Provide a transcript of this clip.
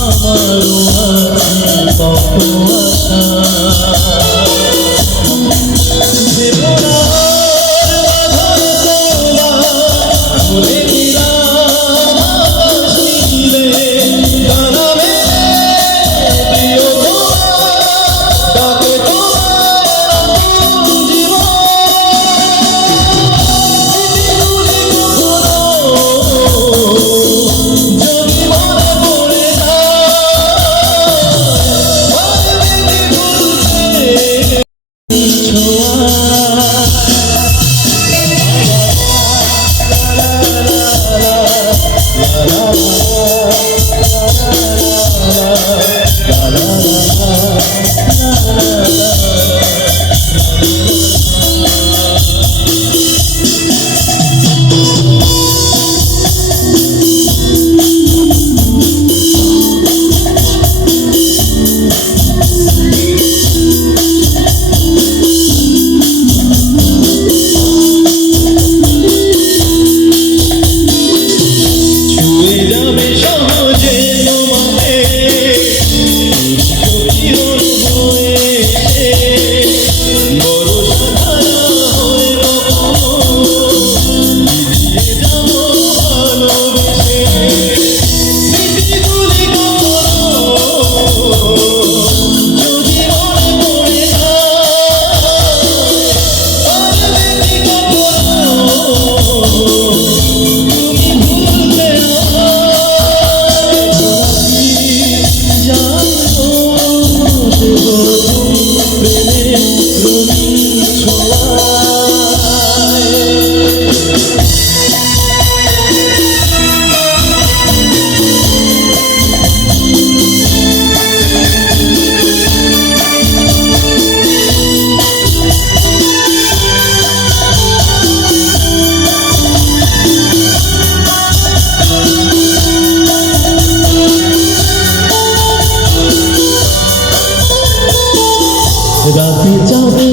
আমার কত রাতে যাবে